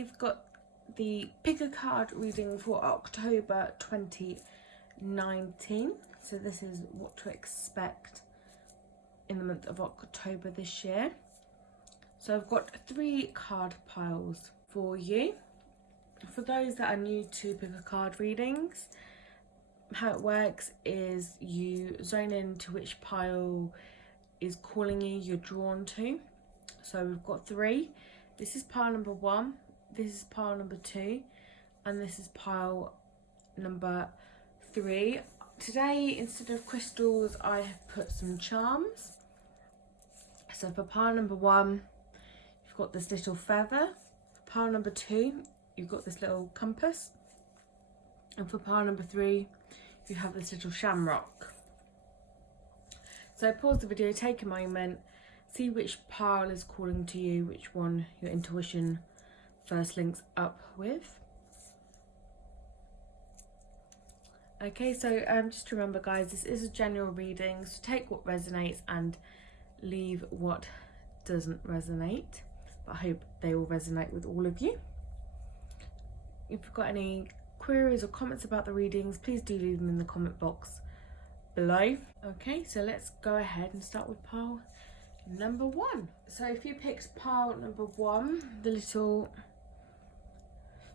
we've got the pick a card reading for October 2019. So this is what to expect in the month of October this year. So I've got 3 card piles for you. For those that are new to pick a card readings, how it works is you zone into which pile is calling you, you're drawn to. So we've got 3. This is pile number 1, this is pile number 2, and this is pile number 3. Today, instead of crystals, I have put some charms. So for pile number 1, you've got this little feather. For pile number 2, you've got this little compass. And for pile number 3, you have this little shamrock. So pause the video, take a moment, see which pile is calling to you, which one your intuition first links up with. Okay, so just remember guys, this is a general reading, so take what resonates and leave what doesn't resonate. But I hope they will resonate with all of you. If you've got any queries or comments about the readings, please do leave them in the comment box below. Okay, so let's go ahead and start with pile number 1. So if you picked pile number 1, the little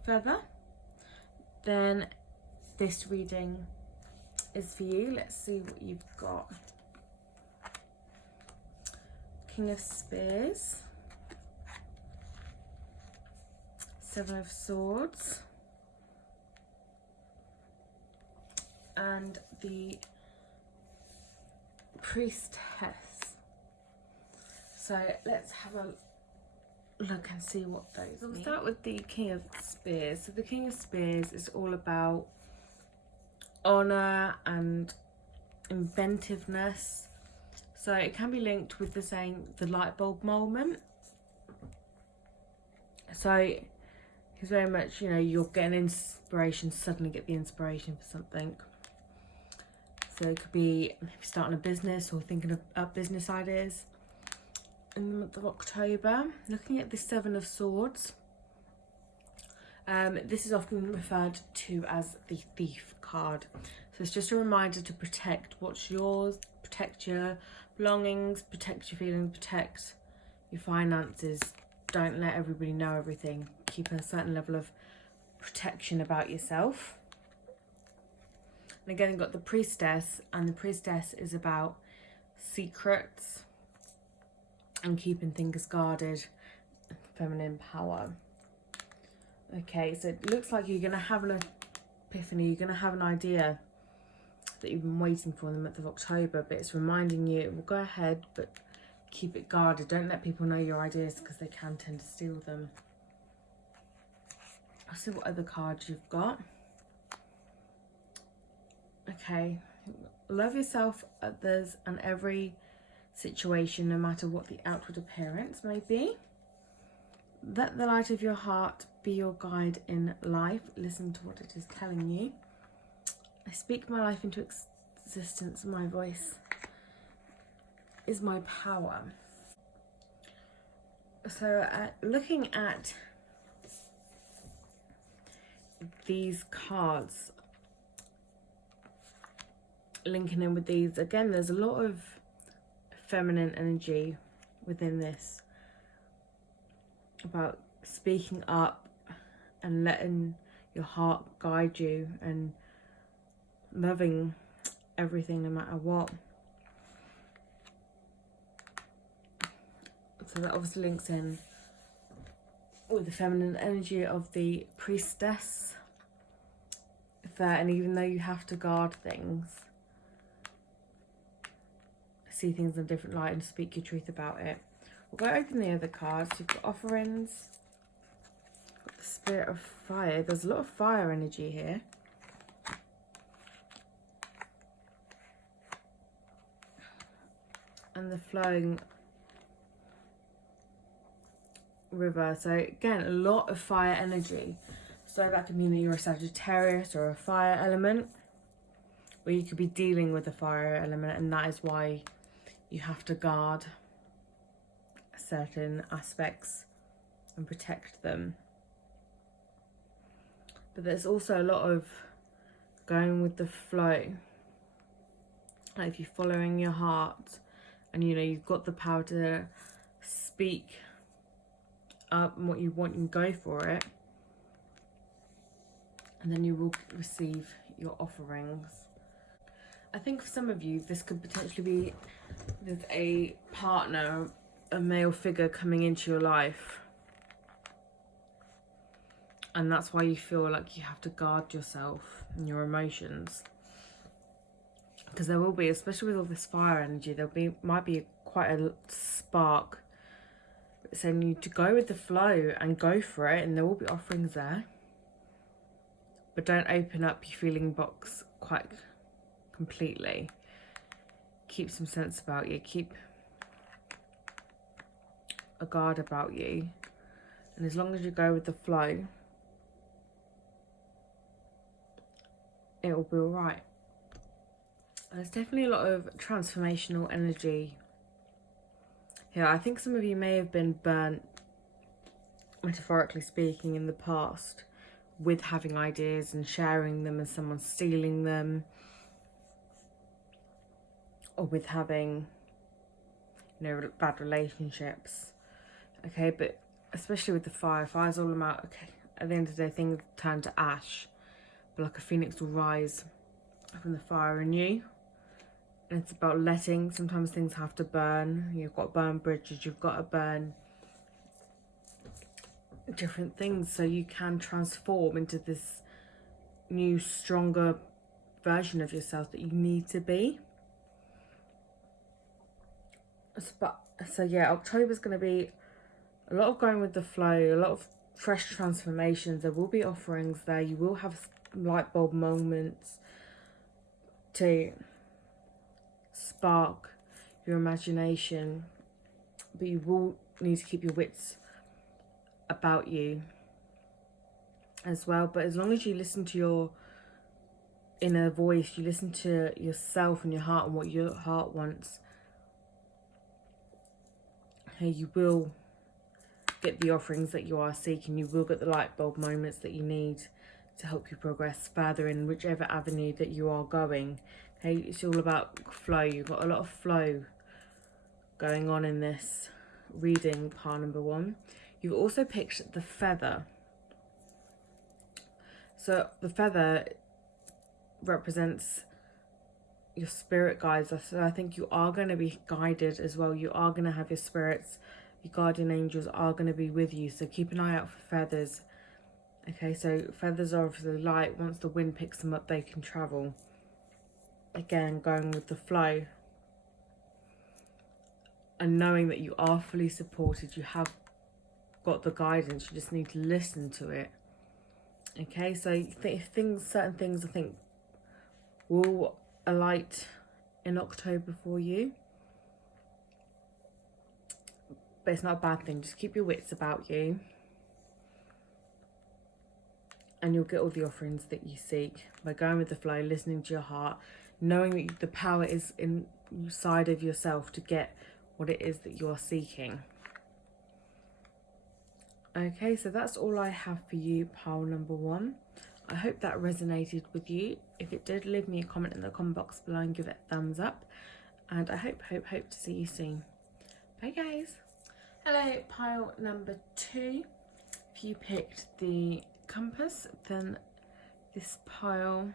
feather, then this reading is for you. Let's see what you've got. King of Spears, 7 of Swords, and the Priestess. So let's have a look and see what those mean. We'll start with the King of Spears. So the King of Spears is all about honour and inventiveness. So it can be linked with the saying, the light bulb moment. So he's very much, you know, you're getting inspiration, suddenly get the inspiration for something. So it could be maybe starting a business or thinking of business ideas. In the month of October, looking at the 7 of Swords, this is often referred to as the Thief card. So it's just a reminder to protect what's yours, protect your belongings, protect your feelings, protect your finances. Don't let everybody know everything. Keep a certain level of protection about yourself. And again, you've got the Priestess, and the Priestess is about secrets and keeping things guarded, feminine power. Okay, so it looks like you're going to have an epiphany, you're going to have an idea that you've been waiting for in the month of October, but it's reminding you, well, go ahead, but keep it guarded. Don't let people know your ideas because they can tend to steal them. I'll see what other cards you've got. Okay, love yourself, others, and every situation, no matter what the outward appearance may be. Let the light of your heart be your guide in life. Listen to what it is telling you. I speak my life into existence. My voice is my power. So looking at these cards, linking in with these, again, there's a lot of feminine energy within this, about speaking up and letting your heart guide you and loving everything no matter what. So that obviously links in with the feminine energy of the Priestess there. And even though you have to guard things, see things in a different light and speak your truth about it. We'll go open the other cards. You've got offerings, got the Spirit of Fire. There's a lot of fire energy here. And the flowing river. So again, a lot of fire energy. So that could mean that you're a Sagittarius or a fire element, or you could be dealing with a fire element, and that is why you have to guard certain aspects and protect them. but there's also a lot of going with the flow. Like if you're following your heart and you know you've got the power to speak up what you want and go for it, and then you will receive your offerings. I think for some of you this could potentially be with a partner, a male figure coming into your life, and that's why you feel like you have to guard yourself and your emotions, because there will be, especially with all this fire energy, might be quite a spark saying you to go with the flow and go for it, and there will be offerings there, but don't open up your feeling box quite completely. Keep some sense about you, keep a guard about you, and as long as you go with the flow, it will be all right. There's definitely a lot of transformational energy here. I think some of you may have been burnt, metaphorically speaking, in the past with having ideas and sharing them and someone stealing them, or with having, you know, bad relationships. Okay, but especially with the fire's all about, okay, at the end of the day things turn to ash, but like a phoenix will rise from the fire in you. And it's about letting, sometimes things have to burn. You've got to burn bridges, you've got to burn different things so you can transform into this new, stronger version of yourself that you need to be. So yeah, October's going to be a lot of going with the flow, a lot of fresh transformations. There will be offerings there. You will have light bulb moments to spark your imagination, but you will need to keep your wits about you as well. But as long as you listen to your inner voice, you listen to yourself and your heart and what your heart wants, you will get the offerings that you are seeking. You will get the light bulb moments that you need to help you progress further in whichever avenue that you are going. Okay, it's all about flow. You've got a lot of flow going on in this reading, pile number 1. You've also picked the feather. So the feather represents your spirit guides. So I think you are going to be guided as well. You are going to have your spirits, your guardian angels are going to be with you. So keep an eye out for feathers. Okay, so feathers are obviously light. Once the wind picks them up, they can travel. Again, going with the flow. And knowing that you are fully supported. You have got the guidance. You just need to listen to it. Okay, so if certain things I think will alight in October for you, but it's not a bad thing. Just keep your wits about you, and you'll get all the offerings that you seek by going with the flow, listening to your heart, knowing that the power is inside of yourself to get what it is that you're seeking. Okay, so that's all I have for you, pile number 1. I hope that resonated with you. If it did, leave me a comment in the comment box below and give it a thumbs up. And I hope to see you soon. Bye guys. Hello, pile number 2. If you picked the compass, then this pile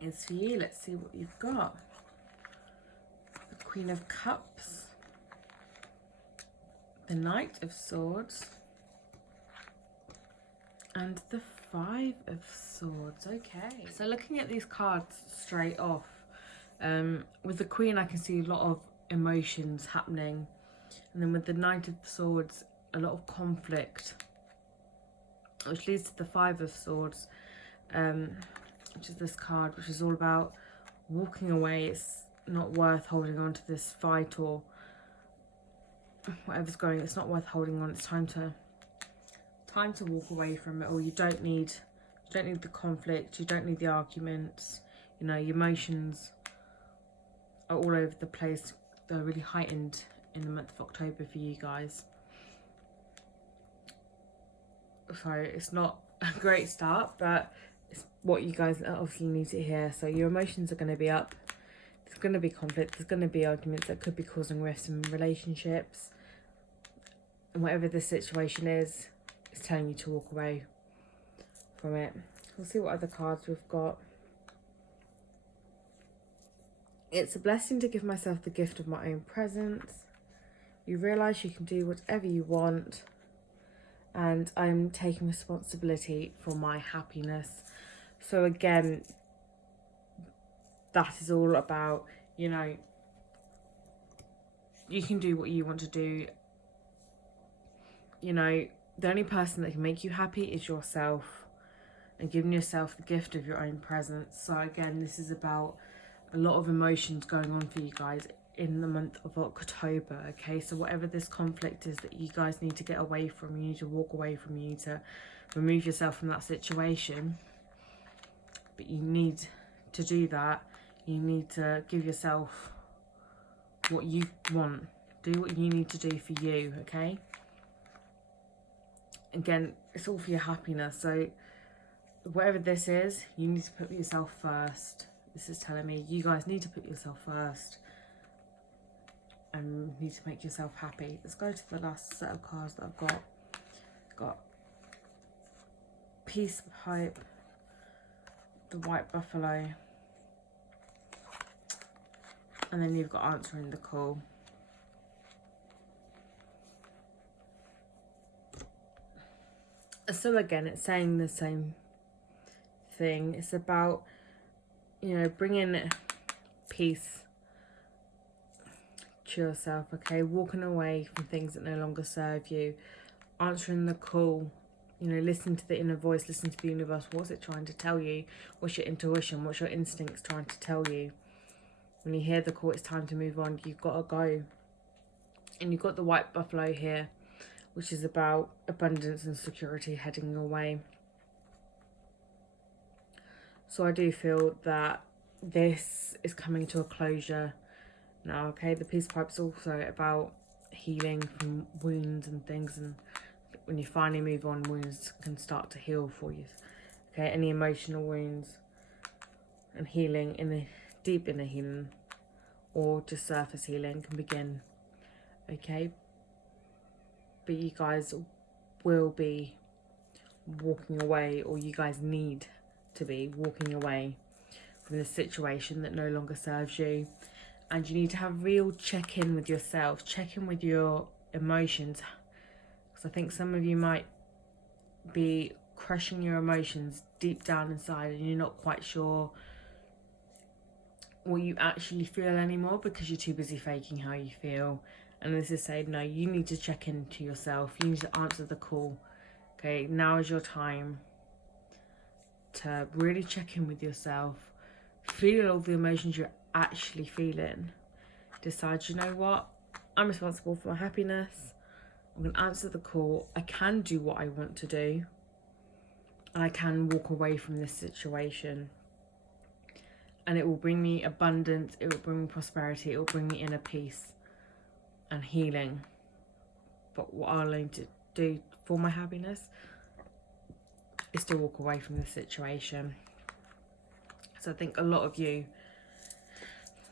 is for you. Let's see what you've got. The Queen of Cups, the Knight of Swords, and the 5 of Swords. Okay, so looking at these cards straight off, with the Queen I can see a lot of emotions happening, and then with the Knight of Swords a lot of conflict, which leads to the 5 of Swords, which is this card, which is all about walking away. It's not worth holding on to this fight or whatever's going. It's not worth holding on. It's time to walk away from it all. You don't need the conflict. You don't need the arguments. You know, your emotions are all over the place. They're really heightened in the month of October for you guys. So it's not a great start, but it's what you guys obviously need to hear. So your emotions are going to be up. There's going to be conflict. There's going to be arguments that could be causing rifts in relationships. And whatever the situation is, it's telling you to walk away from it. We'll see what other cards we've got. It's a blessing to give myself the gift of my own presence. You realise you can do whatever you want. And I'm taking responsibility for my happiness. So again, that is all about, you know, you can do what you want to do. You know, the only person that can make you happy is yourself, and giving yourself the gift of your own presence. So again, this is about a lot of emotions going on for you guys in the month of October, okay? So whatever this conflict is that you guys need to get away from, you need to walk away from, you need to remove yourself from that situation. But you need to do that. You need to give yourself what you want. Do what you need to do for you, okay? Again, it's all for your happiness. So whatever this is, you need to put yourself first. This is telling me you guys need to put yourself first and need to make yourself happy. Let's go to the last set of cards that I've got. Got Peace Pipe, the White Buffalo, and then you've got Answering the Call. So again, it's saying the same thing. It's about, you know, bringing peace to yourself, okay? Walking away from things that no longer serve you. Answering the call. You know, listen to the inner voice, listen to the universe. What's it trying to tell you? What's your intuition? What's your instincts trying to tell you? When you hear the call, it's time to move on. You've got to go. And you've got the White Buffalo here, which is about abundance and security heading your way. So I do feel that this is coming to a closure now, okay? The Peace Pipe's also about healing from wounds and things, and when you finally move on, wounds can start to heal for you, okay? Any emotional wounds and healing, in the deep inner healing or just surface healing can begin, okay? But you guys will be walking away, or you guys need to be walking away from the situation that no longer serves you. And you need to have real check-in with yourself, check-in with your emotions. Because I think some of you might be crushing your emotions deep down inside and you're not quite sure what you actually feel anymore because you're too busy faking how you feel. And this is saying, no, you need to check into yourself. You need to answer the call. Okay, now is your time to really check in with yourself. Feel all the emotions you're actually feeling. Decide, you know what? I'm responsible for my happiness. I'm going to answer the call. I can do what I want to do. And I can walk away from this situation. And it will bring me abundance. It will bring me prosperity. It will bring me inner peace and healing. But what I'll learn to do for my happiness is to walk away from the situation. So I think a lot of you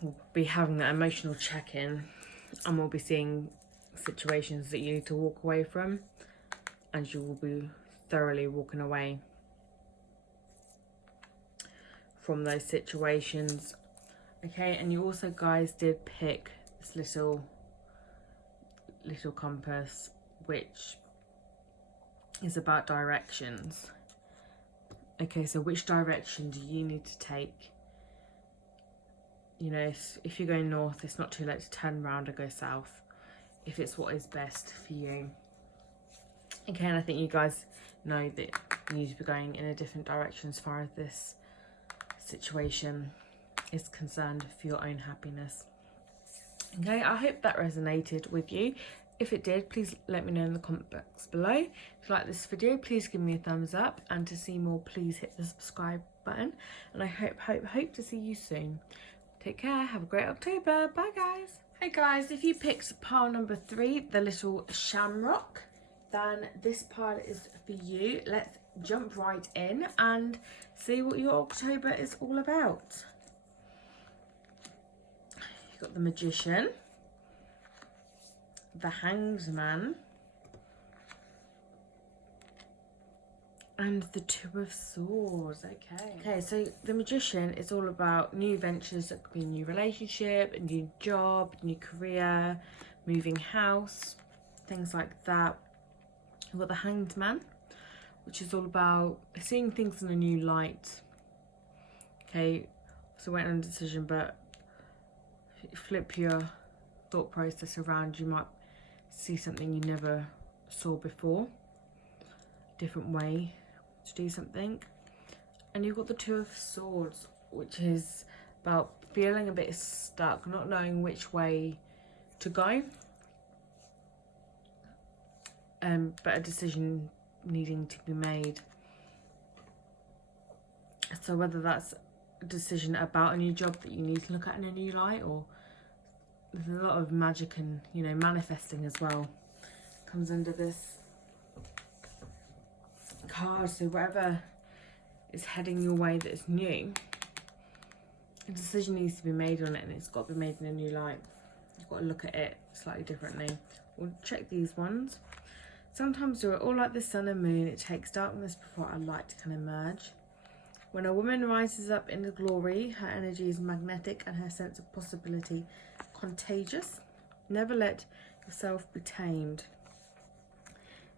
will be having that emotional check-in and will be seeing situations that you need to walk away from, and you will be thoroughly walking away from those situations. Okay, and you also guys did pick this little compass, which is about directions. Okay, so which direction do you need to take? You know, if you're going north, it's not too late to turn around and go south if it's what is best for you. Okay, and I think you guys know that you need to be going in a different direction as far as this situation is concerned for your own happiness. Okay, I hope that resonated with you. If it did, please let me know in the comment box below. If you like this video, please give me a thumbs up, and to see more, please hit the subscribe button. And I hope to see you soon. Take care, have a great October. Bye guys. Hey guys, if you picked pile number 3, the little shamrock, then this pile is for you. Let's jump right in and see what your October is all about. You've got the Magician, the Hanged Man, and the Two of Swords. Okay, so the Magician is all about new ventures. That could be a new relationship, a new job, new career, moving house, things like that. You've got the Hanged Man, which is all about seeing things in a new light. Okay, so waiting on a decision, but if you flip your thought process around, you might see something you never saw before, different way to do something. And you've got the Two of Swords, which is about feeling a bit stuck, not knowing which way to go, but a decision needing to be made. So whether that's a decision about a new job that you need to look at in a new light, or there's a lot of magic and, you know, manifesting as well comes under this card. So whatever is heading your way that is new, a decision needs to be made on it, and it's got to be made in a new light. You've got to look at it slightly differently. We'll check these ones. Sometimes we're all like the sun and moon. It takes darkness before our light can emerge. When a woman rises up in the glory, her energy is magnetic and her sense of possibility contagious. Never let yourself be tamed.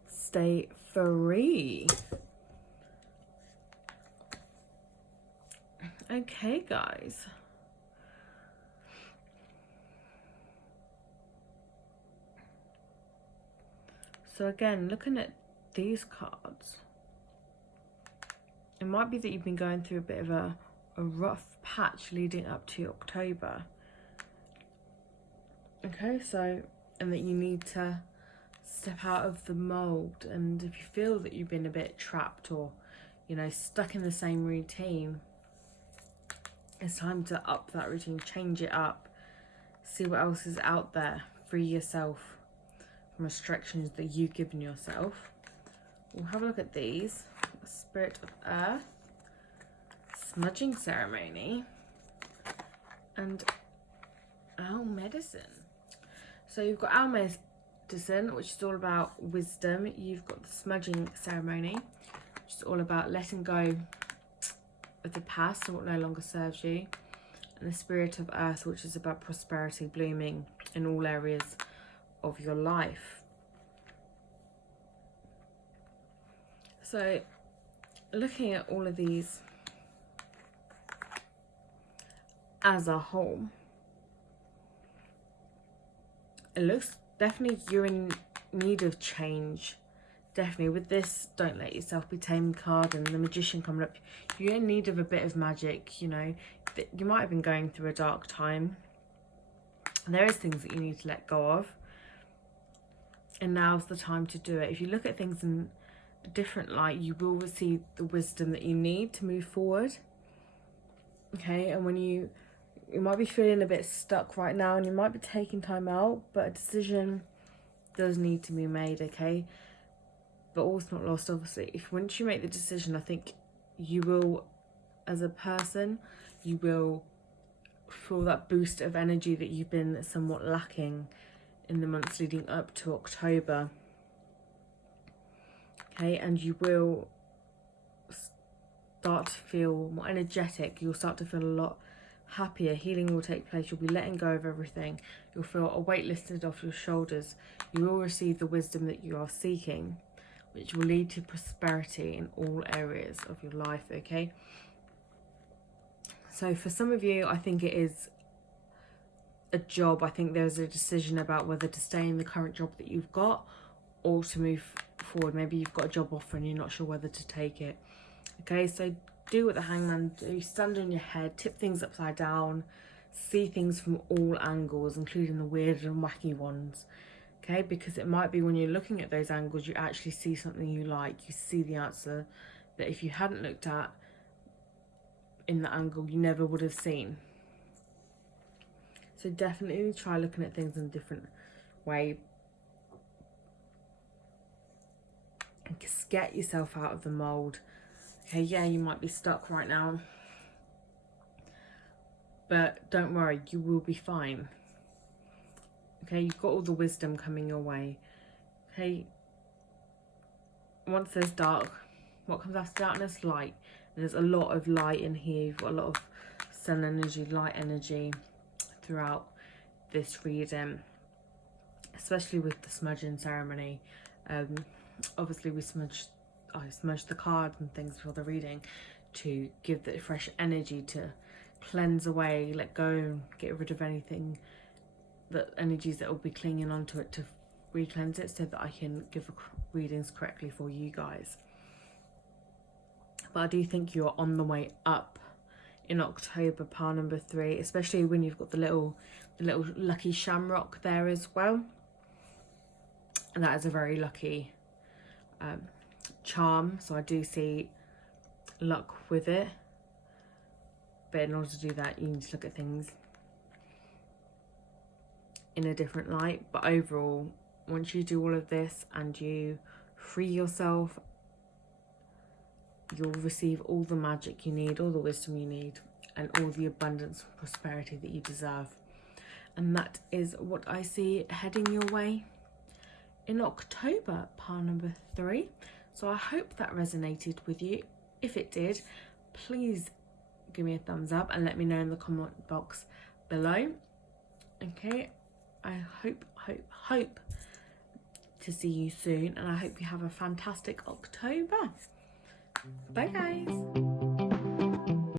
Stay free. Okay, guys. So again, looking at these cards, it might be that you've been going through a bit of a rough patch leading up to October. Okay, so, and that you need to step out of the mold. And if you feel that you've been a bit trapped or, you know, stuck in the same routine, it's time to up that routine, change it up, see what else is out there, free yourself from restrictions that you've given yourself. We'll have a look at these. The Spirit of Earth, Smudging Ceremony, and Owl Medicine. So you've got Owl Medicine, which is all about wisdom. You've got the Smudging Ceremony, which is all about letting go of the past and what no longer serves you. And the Spirit of Earth, which is about prosperity, blooming in all areas of your life. So looking at all of these as a whole, it looks definitely you're in need of change. Definitely with this don't let yourself be tamed card and the Magician coming up, you're in need of a bit of magic. You know, you might have been going through a dark time. There is things that you need to let go of, and now's the time to do it. If you look at things in a different light, you will receive the wisdom that you need to move forward. Okay, and when you might be feeling a bit stuck right now and you might be taking time out, but a decision does need to be made, okay? But all's not lost, obviously. If once you make the decision, I think you will, as a person, you will feel that boost of energy that you've been somewhat lacking in the months leading up to October. Okay, and you will start to feel more energetic. You'll start to feel a lot happier. Healing will take place. You'll be letting go of everything. You'll feel a weight lifted off your shoulders. You will receive the wisdom that you are seeking, which will lead to prosperity in all areas of your life, okay? So for some of you, I think it is a job. I think there's a decision about whether to stay in the current job that you've got or to move forward. Maybe you've got a job offer and you're not sure whether to take it. Okay, so do what the Hangman do. Stand on your head, tip things upside down, see things from all angles, including the weird and wacky ones. Okay, because it might be when you're looking at those angles, you actually see something you like. You see the answer that if you hadn't looked at in the angle, you never would have seen. So definitely try looking at things in a different way. and just get yourself out of the mold. Okay, yeah, you might be stuck right now, but don't worry, you will be fine. Okay, you've got all the wisdom coming your way. Okay, once there's dark, what comes after darkness? Light. And there's a lot of light in here. You've got a lot of sun energy, light energy throughout this reading, especially with the smudging ceremony. Obviously I smudged the cards and things before the reading to give the fresh energy, to cleanse away, let go, get rid of anything, the energies that will be clinging onto it, to re-cleanse it so that I can give readings correctly for you guys. But I do think you're on the way up in October, pile number 3, especially when you've got the little lucky shamrock there as well. And that is a very lucky charm, so I do see luck with it. But in order to do that, you need to look at things in a different light. But overall, once you do all of this and you free yourself, you'll receive all the magic you need, all the wisdom you need, and all the abundance and prosperity that you deserve. And that is what I see heading your way in October, pile number 3. So I hope that resonated with you. If it did, please give me a thumbs up and let me know in the comment box below. Okay, I hope to see you soon, and I hope you have a fantastic October. Bye guys.